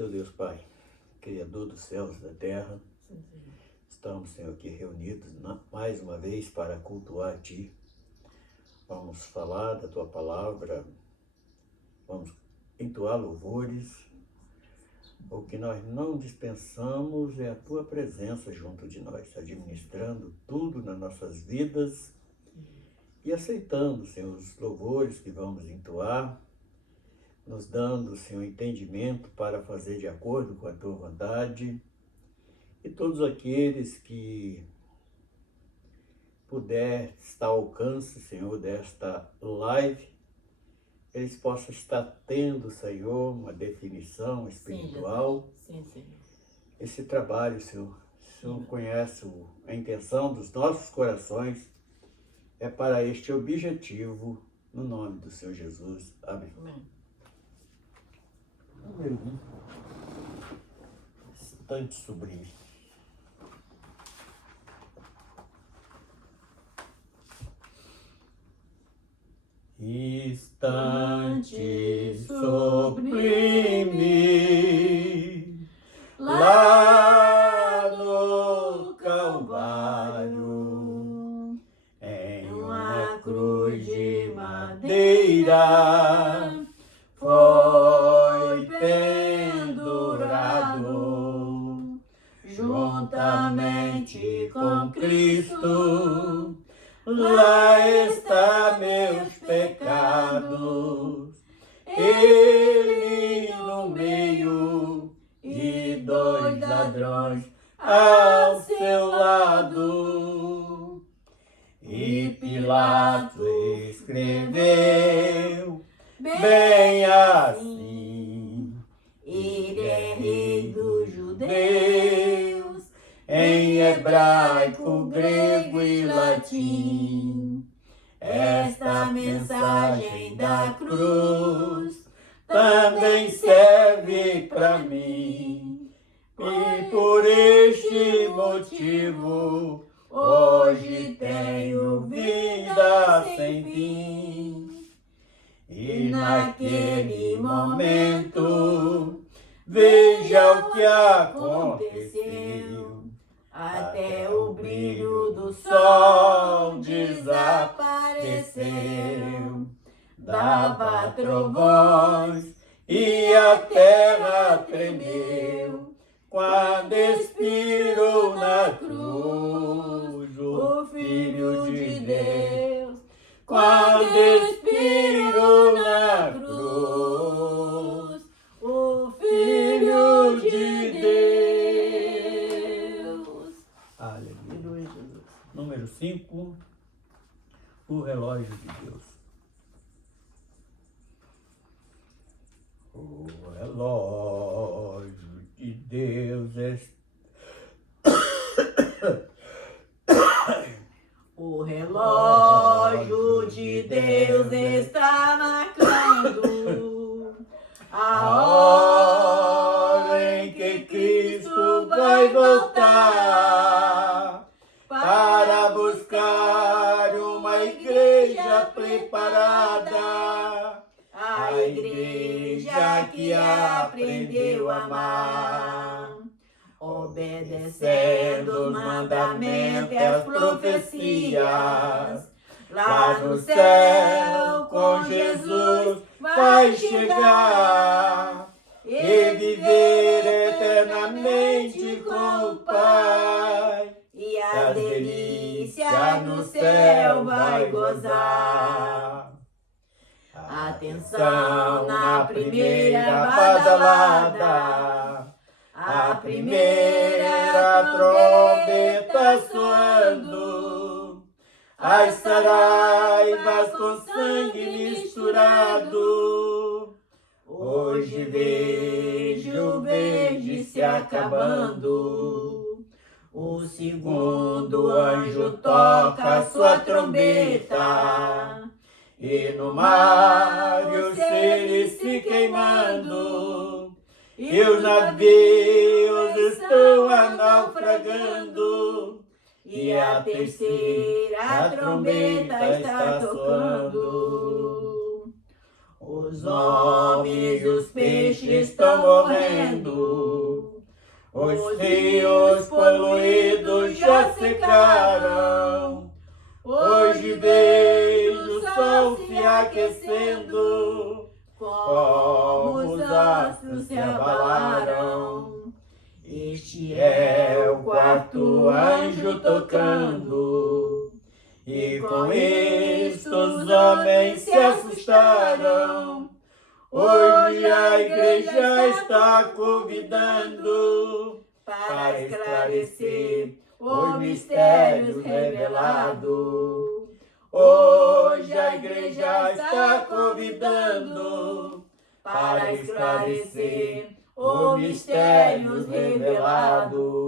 Senhor Deus Pai, Criador dos céus e da terra, estamos, Senhor, aqui reunidos mais uma vez para cultuar a Ti. Vamos falar da Tua palavra, vamos entoar louvores. O que nós não dispensamos é a Tua presença junto de nós, administrando tudo nas nossas vidas e aceitando, Senhor, os louvores que vamos entoar, nos dando, Senhor, entendimento para fazer de acordo com a Tua vontade. E todos aqueles que puder estar ao alcance, Senhor, desta live, eles possam estar tendo, Senhor, uma definição espiritual. Sim, Senhor. Esse trabalho, Senhor, o Senhor conhece a intenção dos nossos corações, é para este objetivo, no nome do Senhor Jesus. Amém. Amém. Número 1. Estante sublime. Estante sublime, lá no Calvário, em uma cruz de madeira, foi pendurado, juntamente com Cristo. Lá está meus pecados, Ele no meio e 2 ladrões ao seu lado. E Pilatos escreveu bem assim: Ele é rei dos judeus, em hebraico, grego e latim. Esta mensagem da cruz também serve para mim. E por este motivo, hoje tenho vida sem fim. E naquele momento, veja o que aconteceu. Até o brilho do sol desapareceu, dava trovões e a terra tremeu, quando expirou na cruz o Filho de Deus, quando expirou na cruz o Filho de Deus. Aleluia. Número 5, o relógio de Deus. O relógio de Deus O relógio de Deus está marcando a hora em que Cristo vai voltar para buscar uma igreja preparada, a igreja que aprendeu a amar, obedecendo os mandamentos e as profecias. Lá no céu com Jesus vai chegar e viver eternamente com o Pai, e a delícia no céu vai gozar. Atenção na primeira badalada, a primeira trombeta soando, as saraivas com sangue misturado. Hoje vejo o verde se acabando. O segundo anjo toca sua trombeta, e no mar os seres se queimando, e os navios estão a naufragando, e a terceira trombeta está tocando. Os homens homens, os peixes estão morrendo. Os rios poluídos já secaram. Hoje vejo o sol se aquecendo, como os astros se abalaram. Este é o quarto anjo tocando, e com isto os homens se assustaram. Hoje a igreja está convidando para esclarecer os mistérios revelados. Hoje a igreja está convidando para esclarecer os mistérios revelados.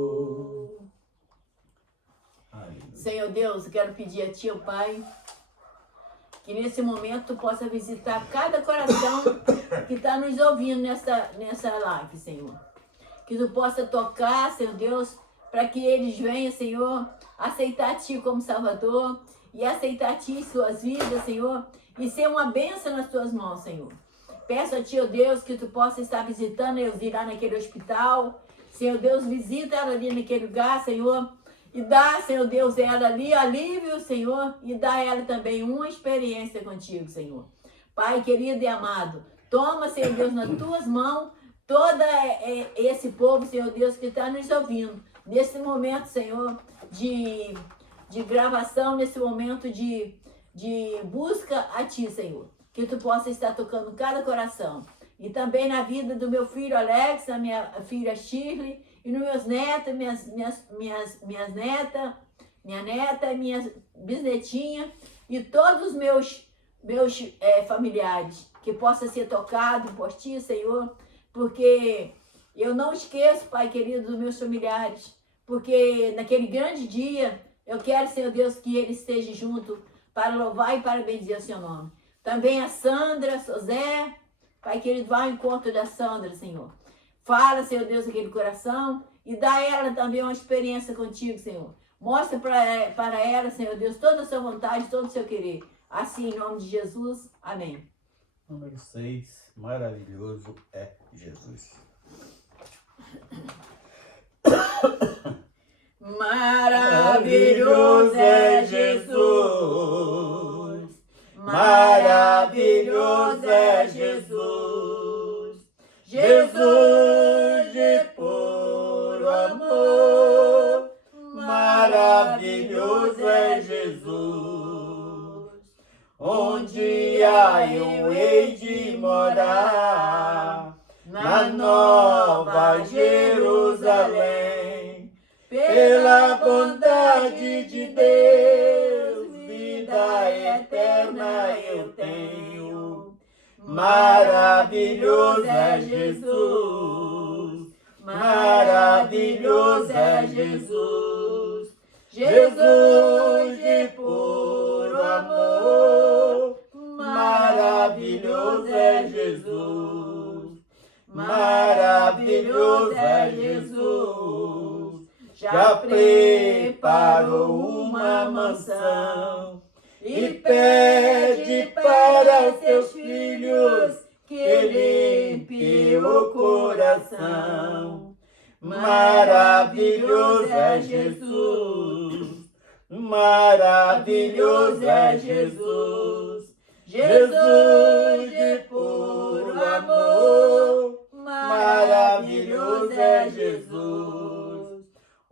Senhor Deus, eu quero pedir a Ti, ó Pai, que nesse momento Tu possa visitar cada coração que está nos ouvindo nessa live, Senhor. Que Tu possa tocar, Senhor Deus, para que eles venham, Senhor, aceitar Ti como Salvador e aceitar Ti em suas vidas, Senhor, e ser uma bênção nas Tuas mãos, Senhor. Peço a Ti, ó Deus, que Tu possa estar visitando eles lá naquele hospital. Senhor Deus, visita ela ali naquele lugar, Senhor, e dá, Senhor Deus, ela ali alívio, Senhor, e dá ela também uma experiência contigo, Senhor. Pai querido e amado, toma, Senhor Deus, nas Tuas mãos, todo esse povo, Senhor Deus, que está nos ouvindo, nesse momento, Senhor, de gravação, nesse momento de busca a Ti, Senhor. Que Tu possa estar tocando cada coração. E também na vida do meu filho Alex, a minha filha Shirley, e nos meus netos, minhas netas, minha neta, minhas bisnetinhas, e todos os meus familiares, que possa ser tocado por Ti, Senhor, porque eu não esqueço, Pai querido, dos meus familiares, porque naquele grande dia, eu quero, Senhor Deus, que eles estejam juntos para louvar e para bendizer o Seu nome. Também a Sandra, José, Pai querido, vá ao encontro da Sandra, Senhor. Fala, Senhor Deus, aquele coração e dá a ela também uma experiência contigo, Senhor. Mostra para ela, Senhor Deus, toda a Sua vontade, todo o Seu querer. Assim, em nome de Jesus, amém. Número 6, maravilhoso é Jesus. Maravilhoso é Jesus. Maravilhoso é Jesus. Jesus de puro amor. Maravilhoso é Jesus. Um dia eu hei de morar na Nova Jerusalém. Pela bondade de Deus, vida eterna eu tenho. Maravilhoso é Jesus. Maravilhoso é Jesus. Jesus de puro amor. Maravilhoso é Jesus. Maravilhoso é Jesus. Já preparou uma mansão e pede para seus filhos que limpe o coração. Maravilhoso é Jesus. Maravilhoso é Jesus. Jesus de puro amor. Maravilhoso é Jesus.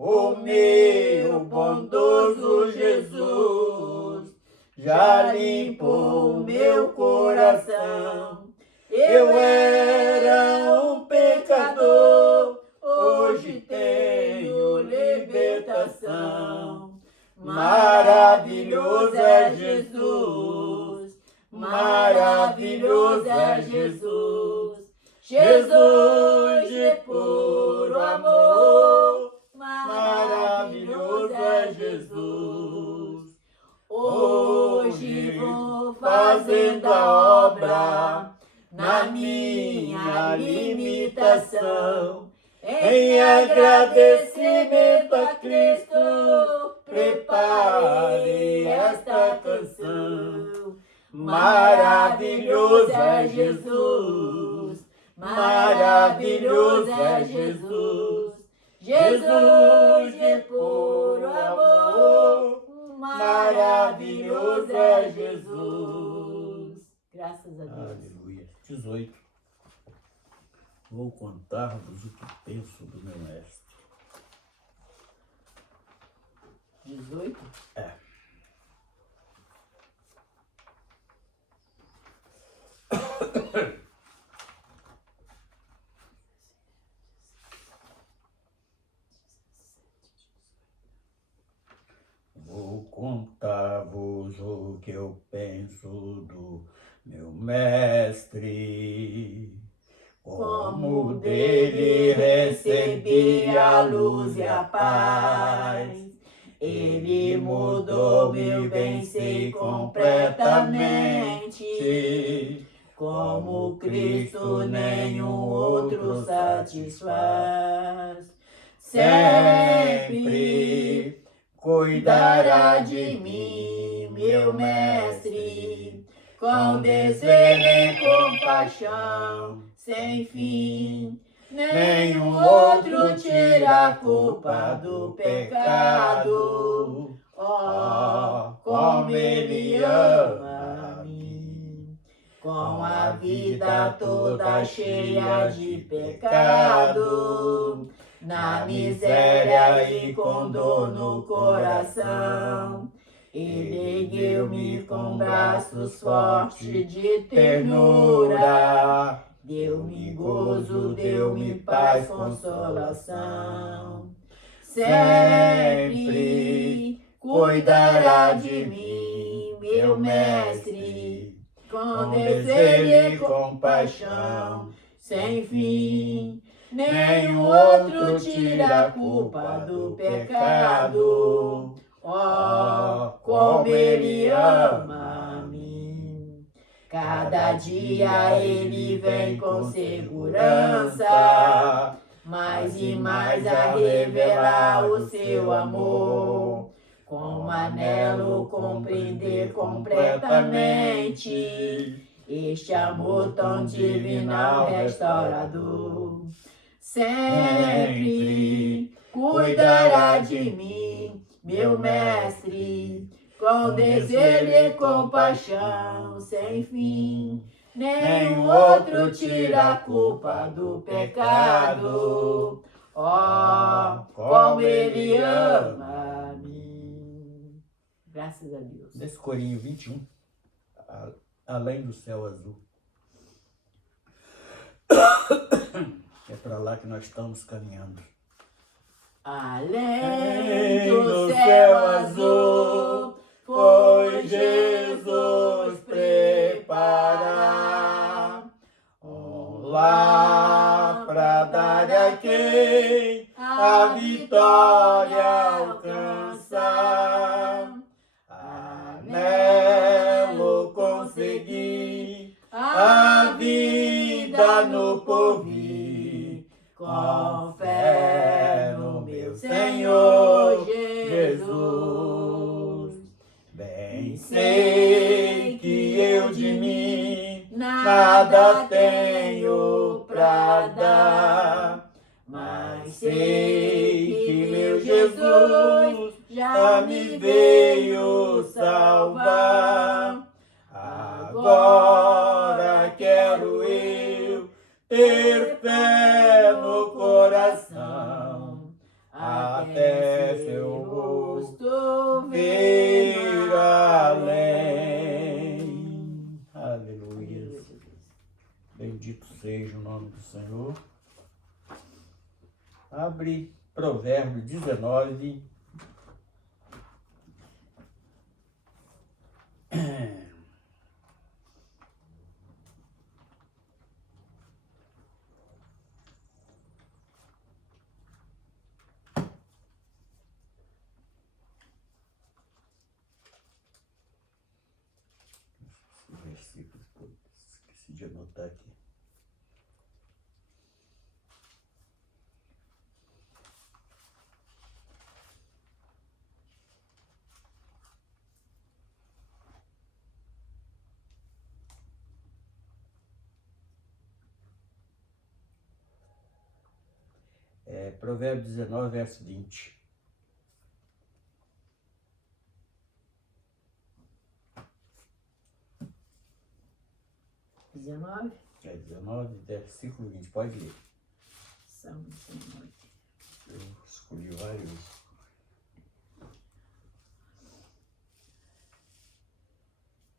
O meu bondoso Jesus já limpou o meu coração. Eu era um pecador, hoje tenho libertação. Maravilhoso é Jesus. Maravilhoso é Jesus. Jesus de puro amor. Maravilhoso é Jesus. Hoje vou fazendo a obra na minha limitação. Em agradecimento a Cristo, preparei esta canção. Maravilhoso é Jesus. Maravilhoso é Jesus, Jesus de puro amor. Maravilhoso é Jesus. Graças a Deus. Aleluia. 18. Vou contar-vos o que penso do meu mestre. 18? É. Vou contar-vos o que eu penso do meu mestre. Como dele recebi a luz e a paz. Ele mudou meu bem-ser completamente. Como Cristo nenhum outro satisfaz. Sempre cuidará de mim, meu mestre, com desvelo e compaixão sem fim. Nenhum outro tira a culpa do pecado. Oh, como ele ama a mim. Com a vida toda cheia de pecado, na miséria e com dor no coração, ele ergueu-me com braços fortes de ternura, deu-me gozo, deu-me paz, consolação. Sempre cuidará de mim, meu mestre, com desejo e compaixão sem fim. Nenhum outro tira a culpa do pecado. Oh, como ele ama a mim. Cada dia ele vem com segurança, mais e mais a revelar o seu amor. Como anelo compreender completamente este amor tão divinal, restaurador. Sempre cuidará de mim, meu mestre, com desejo e compaixão sem fim. Nenhum outro tira a culpa do pecado. Oh, como ele ama a mim. Graças a Deus. Nesse corinho 21, além do céu azul. É para lá que nós estamos caminhando. Além do céu azul, foi Jesus preparar Lá para dar a quem a vitória alcançar. Anelo conseguir a vida no porvir, com fé no meu Senhor Jesus. Bem sei que eu de mim nada tenho pra dar, mas sei que meu Jesus já me veio salvar. Agora quero eu ter fé no coração, até seu rosto ver além. Aleluia. Bendito seja o nome do Senhor. Abre Provérbio 19. Versículos, esqueci de anotar aqui. Provérbios 19, verso 20. 19? 19, versículo 20. Pode ler. Salmo 19. Eu escolhi vários.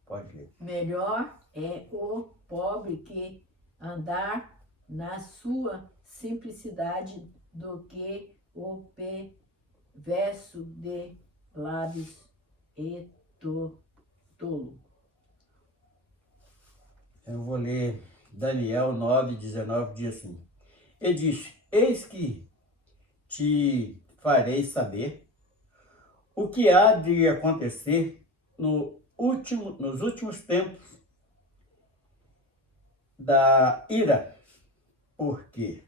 Pode ler. Melhor é o pobre que andar na sua simplicidade do que o perverso de lábios e tolo. Eu vou ler Daniel 9, 19, diz assim. E disse, eis que te farei saber o que há de acontecer nos últimos tempos da ira, porque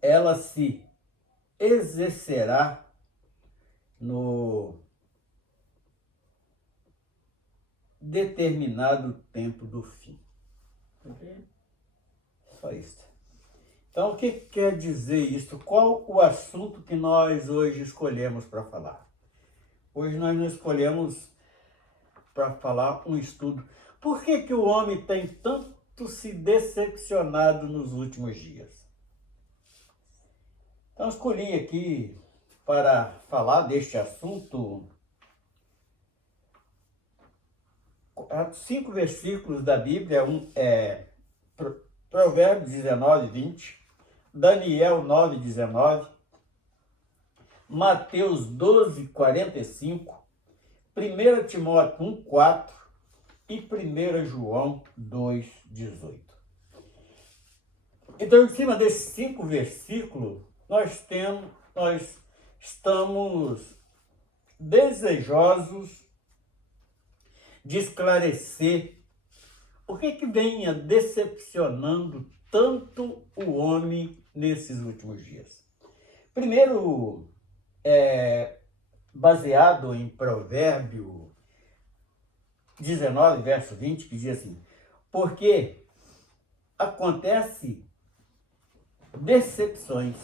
ela se exercerá no determinado tempo do fim. Só isso. Então, o que quer dizer isso? Qual o assunto que nós hoje escolhemos para falar? Hoje nós não escolhemos para falar um estudo. Por que o homem tem tanto se decepcionado nos últimos dias? Então, escolhi aqui para falar deste assunto 5 versículos da Bíblia, Provérbios 19, 20, Daniel 9, 19, Mateus 12, 45, 1 Timóteo 1, 4 e 1 João 2, 18. Então, em cima desses 5 versículos, nós estamos desejosos de esclarecer o que venha decepcionando tanto o homem nesses últimos dias. Primeiro, baseado em Provérbio 19, verso 20, que diz assim, porque acontece decepções.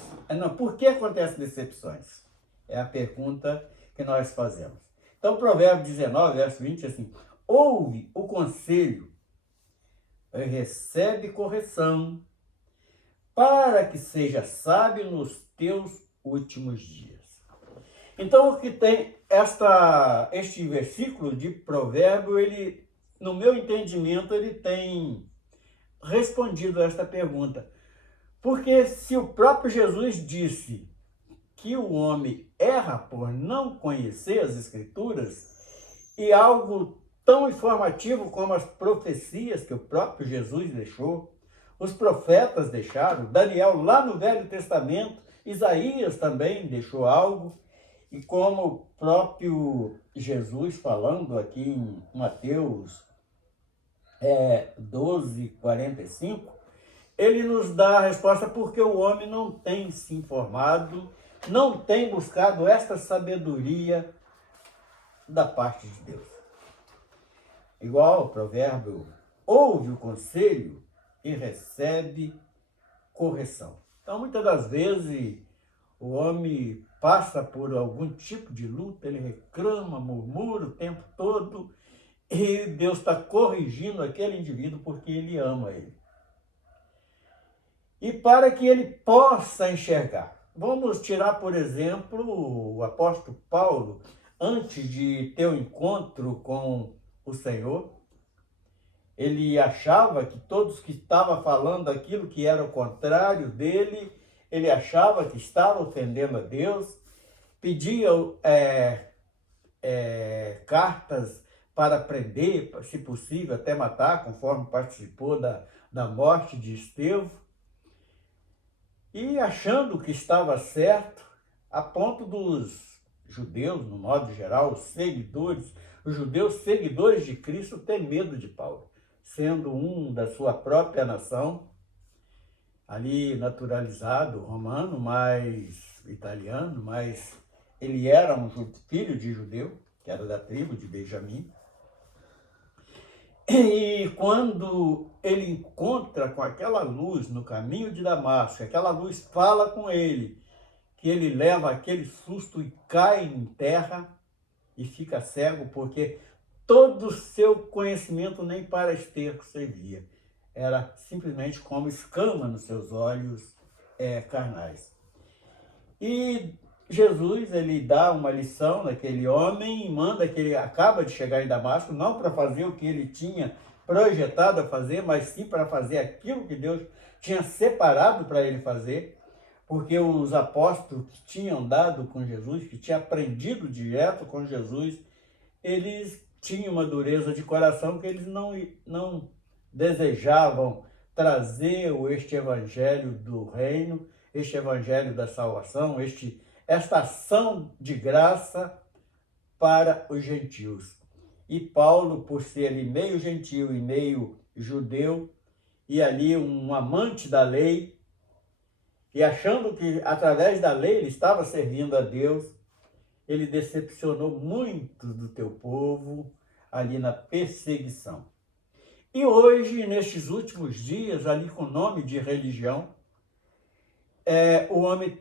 Por que acontecem decepções? É a pergunta que nós fazemos. Então, Provérbio 19, verso 20, diz assim, ouve o conselho, recebe correção, para que seja sábio nos teus últimos dias. Então, o que tem este versículo de Provérbio, ele, no meu entendimento, ele tem respondido a esta pergunta. Porque se o próprio Jesus disse que o homem erra por não conhecer as Escrituras, e algo tão informativo como as profecias que o próprio Jesus deixou, os profetas deixaram, Daniel lá no Velho Testamento, Isaías também deixou algo, e como o próprio Jesus falando aqui em Mateus 12, 45, ele nos dá a resposta porque o homem não tem se informado, não tem buscado esta sabedoria da parte de Deus. Igual o provérbio, ouve o conselho e recebe correção. Então, muitas das vezes, o homem passa por algum tipo de luta, ele reclama, murmura o tempo todo, e Deus está corrigindo aquele indivíduo porque ele ama ele. E para que ele possa enxergar. Vamos tirar, por exemplo, o apóstolo Paulo, antes de ter um encontro com o Senhor, ele achava que todos que estavam falando aquilo que era o contrário dele, ele achava que estava ofendendo a Deus, pedia cartas para prender, se possível, até matar, conforme participou da morte de Estevão, e achando que estava certo, a ponto dos judeus, no modo geral, os judeus seguidores de Cristo, ter medo de Paulo, sendo um da sua própria nação, ali naturalizado, romano, mas italiano, mas ele era um filho de judeu, que era da tribo de Benjamim. E quando ele encontra com aquela luz no caminho de Damasco, aquela luz fala com ele, que ele leva aquele susto e cai em terra e fica cego, porque todo o seu conhecimento nem para esterco servia. Era simplesmente como escama nos seus olhos carnais. E Jesus, ele dá uma lição naquele homem e manda que ele acaba de chegar em Damasco, não para fazer o que ele tinha projetado a fazer, mas sim para fazer aquilo que Deus tinha separado para ele fazer, porque os apóstolos que tinham dado com Jesus, que tinham aprendido direto com Jesus, eles tinham uma dureza de coração que eles não desejavam trazer este evangelho do reino, este evangelho da salvação, esta ação de graça para os gentios. E Paulo, por ser ali meio gentio e meio judeu, e ali um amante da lei, e achando que através da lei ele estava servindo a Deus, ele decepcionou muito do teu povo ali na perseguição. E hoje, nestes últimos dias, ali com o nome de religião, o homem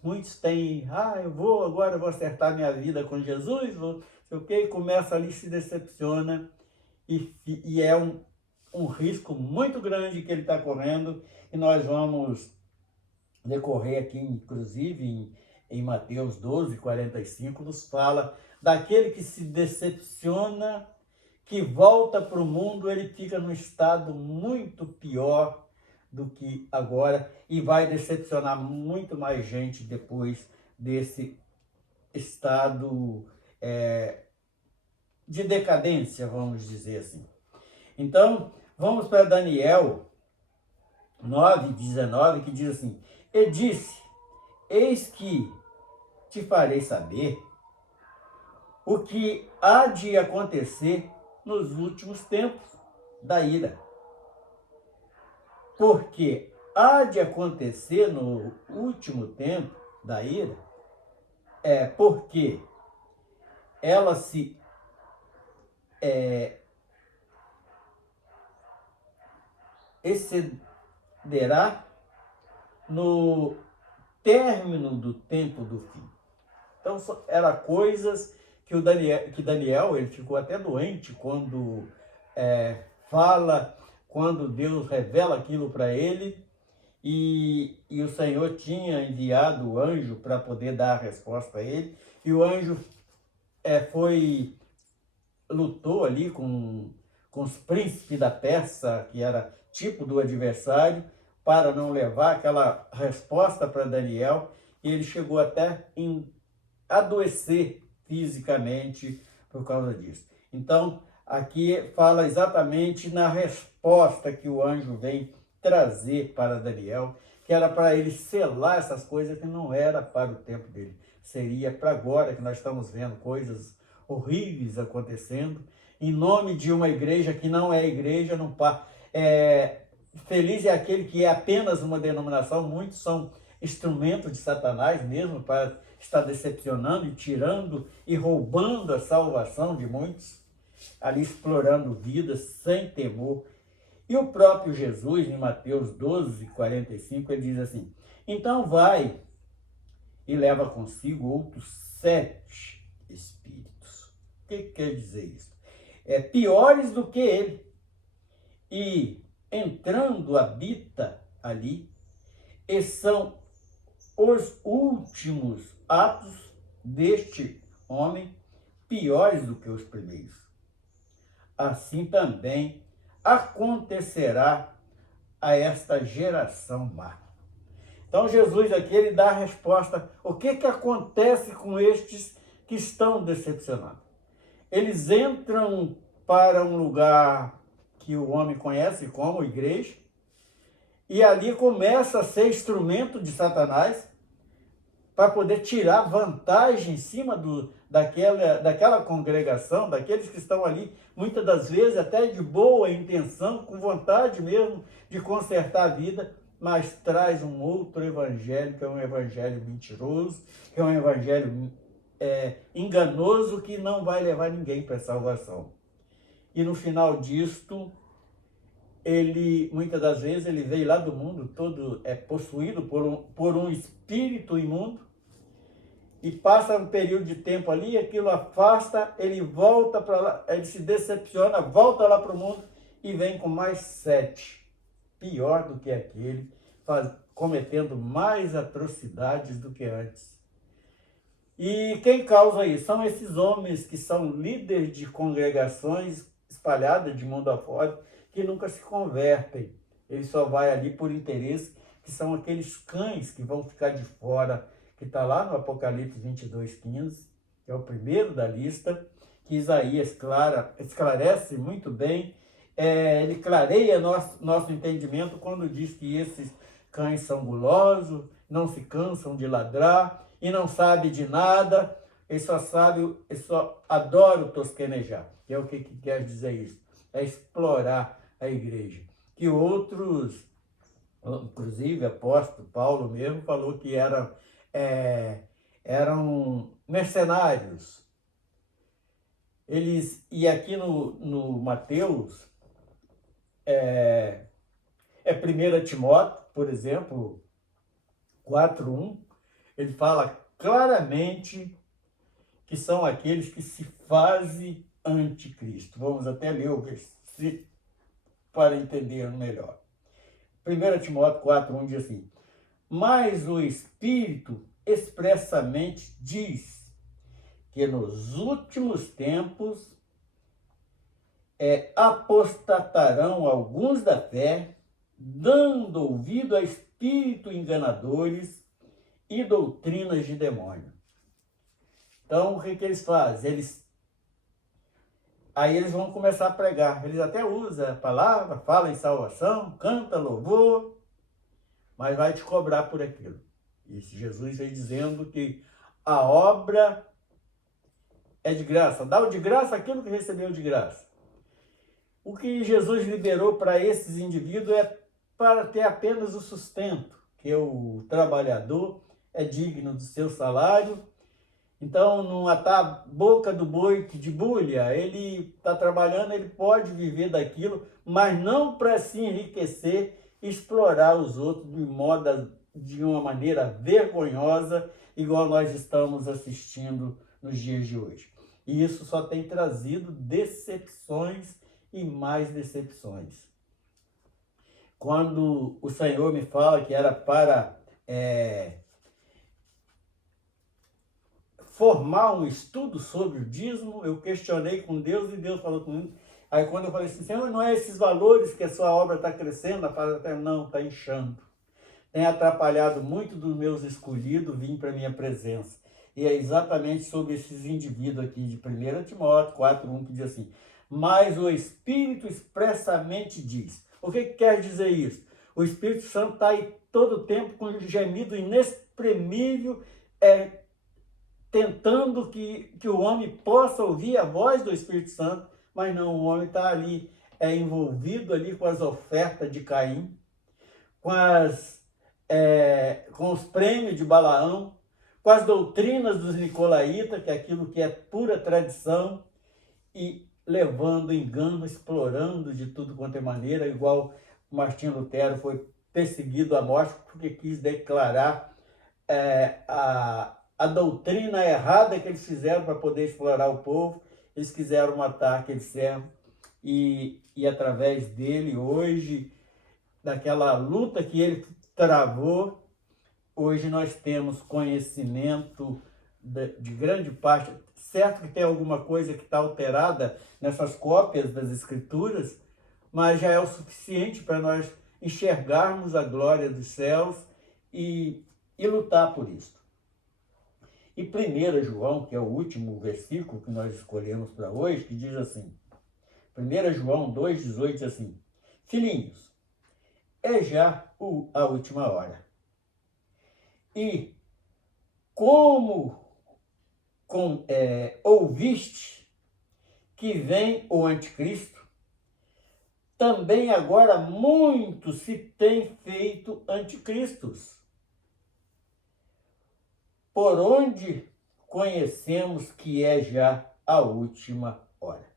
muitos têm, agora eu vou acertar minha vida com Jesus, sei o quê, e começa ali, se decepciona, e é um risco muito grande que ele está correndo, e nós vamos decorrer aqui, inclusive, em Mateus 12, 45, nos fala daquele que se decepciona, que volta para o mundo, ele fica num estado muito pior do que agora e vai decepcionar muito mais gente depois desse estado de decadência, vamos dizer assim. Então, vamos para Daniel 9:19, que diz assim: E disse, eis que te farei saber o que há de acontecer nos últimos tempos da ira. Porque há de acontecer no último tempo da ira, porque ela se excederá no término do tempo do fim. Então, eram coisas que Daniel ele ficou até doente quando quando Deus revela aquilo para ele, e o Senhor tinha enviado o anjo para poder dar a resposta a ele, e o anjo lutou ali com os príncipes da Pérsia, que era tipo do adversário, para não levar aquela resposta para Daniel, e ele chegou até adoecer fisicamente por causa disso. Então, aqui fala exatamente na resposta que o anjo vem trazer para Daniel, que era para ele selar essas coisas que não era para o tempo dele. Seria para agora que nós estamos vendo coisas horríveis acontecendo, em nome de uma igreja que não é igreja, feliz é aquele que é apenas uma denominação, muitos são instrumentos de Satanás mesmo para estar decepcionando e tirando e roubando a salvação de muitos, ali explorando vidas sem temor. E o próprio Jesus, em Mateus 12, 45, ele diz assim: então vai e leva consigo outros 7 espíritos. O que quer dizer isso? Piores do que ele. E entrando habita ali, e são os últimos atos deste homem piores do que os primeiros. Assim também acontecerá a esta geração má. Então Jesus aqui ele dá a resposta, o que acontece com estes que estão decepcionados? Eles entram para um lugar que o homem conhece como igreja, e ali começa a ser instrumento de Satanás para poder tirar vantagem em cima daquela congregação, daqueles que estão ali, muitas das vezes até de boa intenção, com vontade mesmo de consertar a vida, mas traz um outro evangelho, que é um evangelho mentiroso, que é um evangelho enganoso, que não vai levar ninguém para a salvação. e no final disto, ele, muitas das vezes, ele veio lá do mundo todo possuído por um espírito imundo, e passa um período de tempo ali, aquilo afasta, ele volta para lá, ele se decepciona, volta lá para o mundo e vem com mais 7, pior do que aquele, cometendo mais atrocidades do que antes. E quem causa isso? São esses homens que são líderes de congregações espalhadas de mundo afora, que nunca se convertem. Ele só vai ali por interesse, que são aqueles cães que vão ficar de fora, que está lá no Apocalipse 22:15, que é o primeiro da lista, que Isaías esclarece muito bem. Ele clareia nosso entendimento quando diz que esses cães são gulosos, não se cansam de ladrar e não sabem de nada, eles só adoram tosquenejar. Que é o que quer dizer isso? É explorar a igreja. Que outros, inclusive apóstolo Paulo mesmo, falou que eram mercenários. E aqui no Mateus, 1 Timóteo, por exemplo, 4:1, ele fala claramente que são aqueles que se fazem anticristo. Vamos até ler o versículo para entender melhor. 1 Timóteo 4:1 diz assim: mas o Espírito expressamente diz que nos últimos tempos apostatarão alguns da fé, dando ouvido a espíritos enganadores e doutrinas de demônio. Então, o que eles fazem? Aí eles vão começar a pregar. Eles até usam a palavra, falam em salvação, canta louvor, mas vai te cobrar por aquilo. E Jesus vem dizendo que a obra é de graça. Dá de graça aquilo que recebeu de graça. O que Jesus liberou para esses indivíduos é para ter apenas o sustento, que o trabalhador é digno do seu salário. Então, não atar boca do boi que debulha, ele está trabalhando, ele pode viver daquilo, mas não para se enriquecer, explorar os outros de uma maneira vergonhosa, igual nós estamos assistindo nos dias de hoje. E isso só tem trazido decepções e mais decepções. Quando o Senhor me fala que era para formar um estudo sobre o dízimo, eu questionei com Deus e Deus falou comigo. Aí quando eu falei assim, Senhor, não é esses valores que a sua obra está crescendo? Não, está inchando. Tem atrapalhado muito dos meus escolhidos vir para a minha presença. E é exatamente sobre esses indivíduos aqui de 1 Timóteo 4:1 que diz assim: mas o Espírito expressamente diz. O que quer dizer isso? O Espírito Santo está aí todo o tempo com um gemido inexprimível, tentando que o homem possa ouvir a voz do Espírito Santo, mas não, o homem está ali, envolvido ali com as ofertas de Caim, com os prêmios de Balaão, com as doutrinas dos nicolaítas, que é aquilo que é pura tradição, e levando engano, explorando de tudo quanto é maneira, igual Martinho Lutero foi perseguido à morte porque quis declarar a doutrina errada que eles fizeram para poder explorar o povo. Eles quiseram matar aquele servo e através dele hoje, daquela luta que ele travou, hoje nós temos conhecimento de grande parte. Certo que tem alguma coisa que está alterada nessas cópias das Escrituras, mas já é o suficiente para nós enxergarmos a glória dos céus e lutar por isso. E 1 João, que é o último versículo que nós escolhemos para hoje, que diz assim, 1 João 2,18 diz assim: filhinhos, é já a última hora. E como ouviste que vem o anticristo, também agora muitos se têm feito anticristos. Por onde conhecemos que é já a última hora.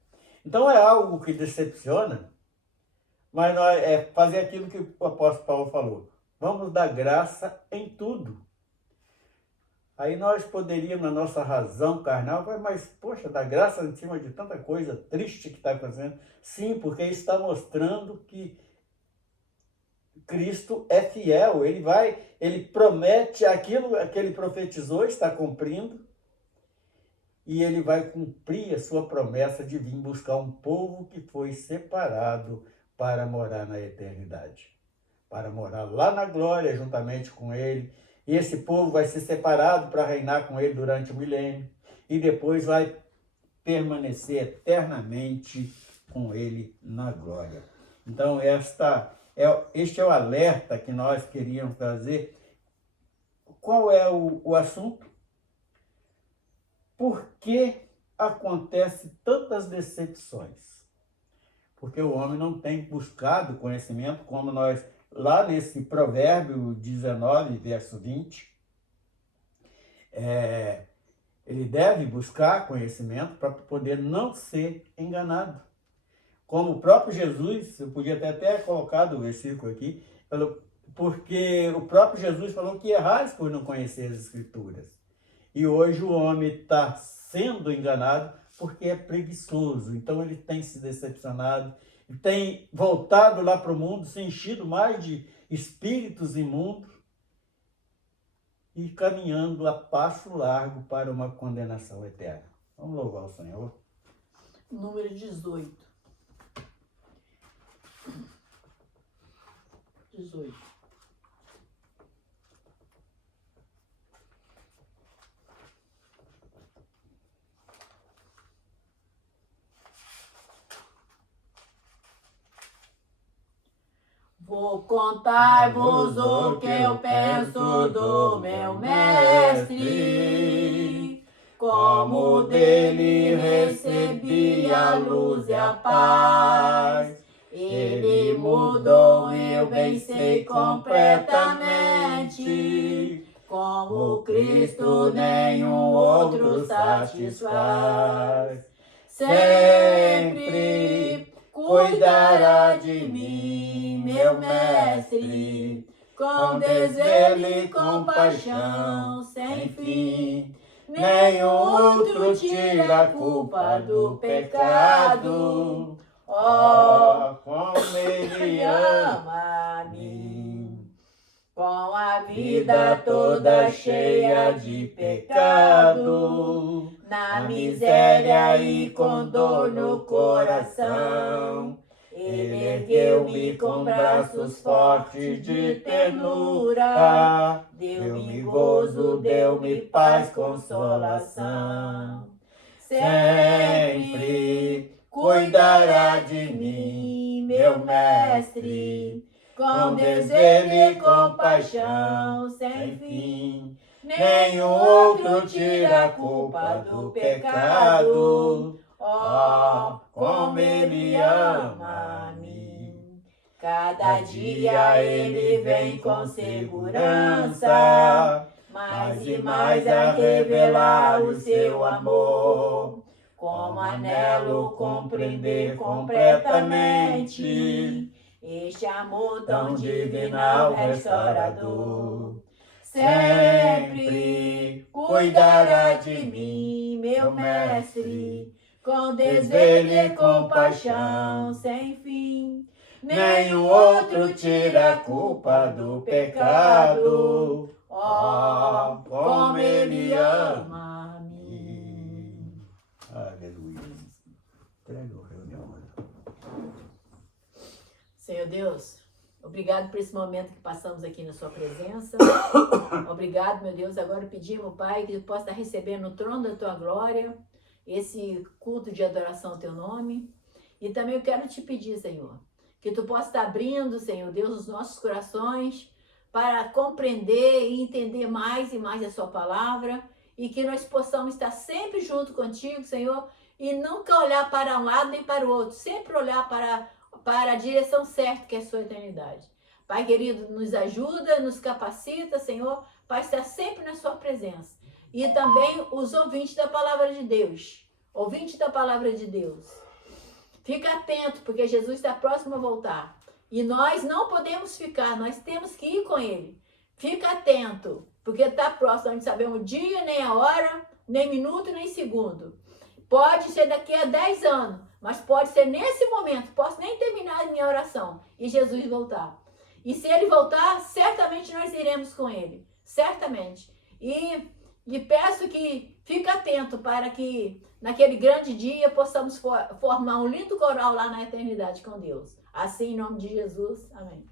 Então é algo que decepciona, mas nós, é fazer aquilo que o apóstolo Paulo falou. Vamos dar graça em tudo. Aí nós poderíamos, na nossa razão carnal, mas poxa, dar graça em cima de tanta coisa triste que está acontecendo. Sim, porque isso está mostrando que Cristo é fiel. Ele promete aquilo que ele profetizou, está cumprindo. E ele vai cumprir a sua promessa de vir buscar um povo que foi separado para morar na eternidade. Para morar lá na glória juntamente com ele. E esse povo vai ser separado para reinar com ele durante o milênio. E depois vai permanecer eternamente com ele na glória. Então, este é o alerta que nós queríamos trazer. Qual é o assunto? Por que acontecem tantas decepções? Porque o homem não tem buscado conhecimento, como nós, lá nesse provérbio 19, verso 20, ele deve buscar conhecimento para poder não ser enganado. Como o próprio Jesus, eu podia até colocado o versículo aqui, porque o próprio Jesus falou que errais por não conhecer as Escrituras. E hoje o homem está sendo enganado porque é preguiçoso. Então ele tem se decepcionado, tem voltado lá para o mundo, se enchido mais de espíritos imundos e caminhando a passo largo para uma condenação eterna. Vamos louvar o Senhor. Número 18. 18. Vou contar-vos o que eu penso do meu mestre, como dele recebi a luz e a paz. Ele mudou, eu bem sei completamente, como Cristo nenhum outro satisfaz. Sempre cuidará de mim, meu mestre, com desvelo e compaixão sem fim. Nenhum outro tira a culpa do pecado. Oh, como ele ama a mim. Com a vida toda cheia de pecado, na miséria e com dor no coração, ele ergueu-me com braços fortes de ternura, deu-me gozo, deu-me paz, consolação. Sempre cuidará de mim, meu mestre, com desvelo e compaixão sem fim. Nenhum outro tira a culpa do pecado. Oh, como ele ama a mim. Cada dia ele vem com segurança, mais e mais a revelar o seu amor. Como anelo compreender completamente este amor tão divinal, restaurador. Sempre cuidará de mim, meu mestre, com desvelo e compaixão sem fim. Nenhum outro tira a culpa do pecado. Oh, como ele ama a mim. Aleluia. Entrega a reunião. Senhor Deus, obrigado por esse momento que passamos aqui na sua presença. Obrigado, meu Deus. Agora pedimos, Pai, que possa estar recebendo no trono da tua glória esse culto de adoração ao teu nome. E também eu quero te pedir, Senhor, que tu possa estar abrindo, Senhor Deus, os nossos corações para compreender e entender mais e mais a sua palavra e que nós possamos estar sempre junto contigo, Senhor, e nunca olhar para um lado nem para o outro, sempre olhar para a direção certa, que é a sua eternidade. Pai querido, nos ajuda, nos capacita, Senhor, para estar sempre na sua presença. E também os ouvintes da palavra de Deus. Ouvintes da palavra de Deus. Fica atento, porque Jesus está próximo a voltar. E nós não podemos ficar, nós temos que ir com ele. Fica atento, porque está próximo, a gente sabemos o dia, nem a hora, nem minuto, nem segundo. Pode ser daqui a 10 anos, mas pode ser nesse momento, posso nem terminar a minha oração, e Jesus voltar. E se ele voltar, certamente nós iremos com ele, certamente. E peço que fique atento para que naquele grande dia possamos formar um lindo coral lá na eternidade com Deus. Assim, em nome de Jesus, amém.